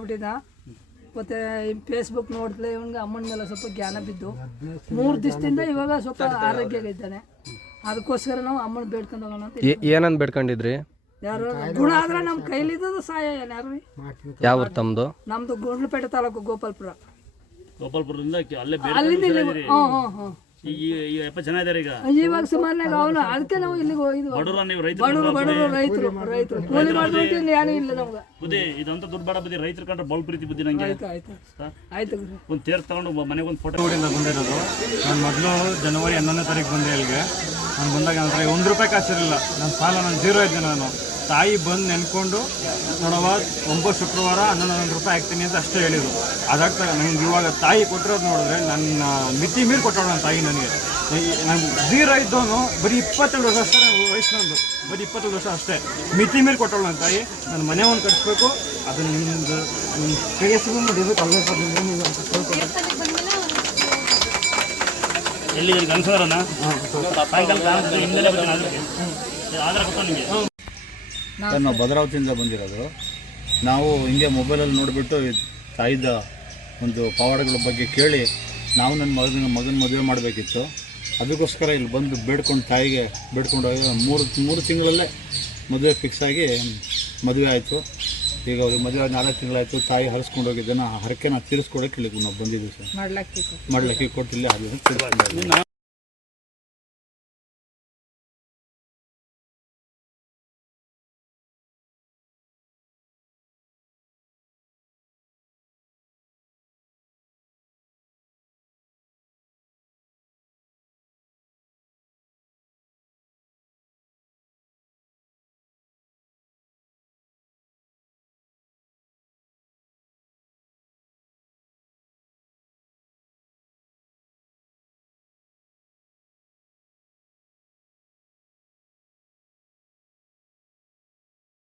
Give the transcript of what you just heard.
ಆಗ್ಬಿಟ್ಟಿದ್ದ. ಮತ್ತೆ ಫೇಸ್ಬುಕ್ ನೋಡ್ತಲೇ ಇವನ್ಗೆ ಅಮ್ಮನ ಮೇಲೆ ಸ್ವಲ್ಪ ಜ್ಞಾನ ಬಿದ್ದು ಮೂರು ದಿವಸದಿಂದ ಇವಾಗ ಸ್ವಲ್ಪ ಆರೋಗ್ಯ ಇದ್ದಾನೆ. ಅದಕ್ಕೋಸ್ಕರ ನಾವು ಅಮ್ಮನ ಬೇಡ್ಕೊಂಡು ಹೋಗೋಣ ಅಂತ ಏ- ಬೇಡ್ಕೊಂಡಿದ್ರಿ? ಯಾರು? ಗುಣ ಆದ್ರೆ ನಮ್ಮ ಕೈಲಿದ್ದು ಸಹಾಯ ಏನು ಯಾರು? ಯಾವ ತಮ್ಮದು ನಮ್ದು ಗುಂಡ್ಲುಪೇಟೆ ತಾಲೂಕು ಗೋಪಾಲ್ಪುರ. ಗೋಪಾಲ್ಪುರದಿಂದ ಅಲ್ಲೇ ಬೇರೆ ಅಲ್ಲಿಂದ ಇಲ್ಲಿ ಹ್ಞೂ ಹ್ಞೂ ಹ್ಞೂ ಈ ಈ ಎಪ್ಪ ಜನ ಇದಾರೆ ಈಗ. ಇವಾಗ ಸುಮಾರನಾಗ ಅವನು ಅದಕ್ಕೆ ನಾವು ಇಲ್ಲಿಗೆ ಹೋಗಿದ್ವಿ ಬಡವ್ರ ನೀವು ರೈತರು ಬಡವರು ಬಡವರು ರೈತರು ರೈತರು. ಕೂಲಿ ಮಾಡಿದ್ರು ಇಲ್ಲಿ ಏನೂ ಇಲ್ಲ ನಮ್ಗೆ. ಬುದ್ಧಿ ಇದಂತ ದುಡ್ಡು ಬೇಡ ಬುದ್ಧಿ. ರೈತರು ಕಂಡ್ರೆ ಬಲ್ ಪ್ರೀತಿ ಬುದ್ಧಿ ನಂಗೆ. ಆಯ್ತು ಆಯ್ತು. ಆಯ್ತು ಒಂದು ತೇರ್ ತಗೊಂಡು ಮನೆಗೆ ಒಂದು ಫೋಟೋ ನೋಡಿಂದ ಬಂದಿರೋದು. ನಾನು ಮೊದಲು ಜನವರಿ ಹನ್ನೊಂದನೇ ತಾರೀಕು ಬಂದೆ ಇಲ್ಲಿಗೆ. ನಾನು ಬಂದಾಗ ನನ್ನ ಒಂದು ರೂಪಾಯಿ ಕಾಸಿರಲಿಲ್ಲ. ನನ್ನ ಸಾಲ ನಾನು ಜೀರೋ ಇದ್ದೆ ನಾನು. ತಾಯಿ ಬಂದು ನೆನ್ಕೊಂಡು ನೋಡವ ಒಂಬತ್ತು ಶುಕ್ರವಾರ ಹನ್ನೊಂದು ರೂಪಾಯಿ ಹಾಕ್ತೀನಿ ಅಂತ ಅಷ್ಟೇ ಹೇಳಿದ್ರು. ಅದಾಗ್ತಾ ನನಗೆ ಇವಾಗ ತಾಯಿ ಕೊಟ್ಟಿರೋದು ನೋಡಿದ್ರೆ ನನ್ನ ಮಿತಿ ಮೀರಿ ಕೊಟ್ಟಳು ನನ್ನ ತಾಯಿ ನನಗೆ. ನಾನು ಜೀರೋ ಇದ್ದವನು ಬರೀ ಇಪ್ಪತ್ತೆರಡು ವರ್ಷ ಅಷ್ಟೇ ವಯಸ್ಸು ನಂದು ಬರೀ ಇಪ್ಪತ್ತೆರಡು ವರ್ಷ ಅಷ್ಟೇ. ಮಿತಿ ಮೀರಿ ಕೊಟ್ಟಳು ನನ್ನ ತಾಯಿ. ನನ್ನ ಮನೆ ಒಂದು ಕಟ್ಟಿಸ್ಬೇಕು ಅದು ನಿಮ್ದು ನಿಮ್ಮ ಮಾಡಿದ್ರು ಅಲ್ಲೇ. ಎಲ್ಲಿ ಗಂಗಸರನ ಸಾಯಂಕಾಲ ಆಧಾರ ಕೊಟ್ಟು ನಿಮಗೆ. ಸರ್ ನಾವು ಭದ್ರಾವತಿಯಿಂದ ಬಂದಿರೋದು. ನಾವು ಹಿಂಗೆ ಮೊಬೈಲಲ್ಲಿ ನೋಡಿಬಿಟ್ಟು ತಾಯಿದ ಒಂದು ಪವಾಡಗಳ ಬಗ್ಗೆ ಕೇಳಿ ನಾವು ನನ್ನ ಮಗನ ಮಗನ ಮದುವೆ ಮಾಡಬೇಕಿತ್ತು. ಅದಕ್ಕೋಸ್ಕರ ಇಲ್ಲಿ ಬಂದು ಬೇಡ್ಕೊಂಡು ತಾಯಿಗೆ ಬೇಡ್ಕೊಂಡು ಹೋಗಿ ಮೂರು ಮೂರು ತಿಂಗಳಲ್ಲೇ ಮದುವೆ ಫಿಕ್ಸ್ ಆಗಿ ಮದುವೆ ಆಯಿತು. ಈಗ ಅವ್ರಿಗೆ ಮದುವೆ ನಾಲ್ಕು ತಿಂಗಳಾಯಿತು ತಾಯಿ ಹರಿಸ್ಕೊಂಡು ಹೋಗಿದ್ದಾನ ಹರಕೆ ನಾವು ತೀರಿಸ್ಕೊಡೋಕೆ ಇಲ್ಲಿಗೆ ನಾವು ಬಂದಿದ್ದೀವಿ ಸರ್. ಮಾಡ್ಲಕ್ಕಿ ಮಾಡ್ಲಿಕ್ಕೆ ಕೊಟ್ಟು ಇಲ್ಲೇ ತೀರಿಸ್ಕೊಂಡು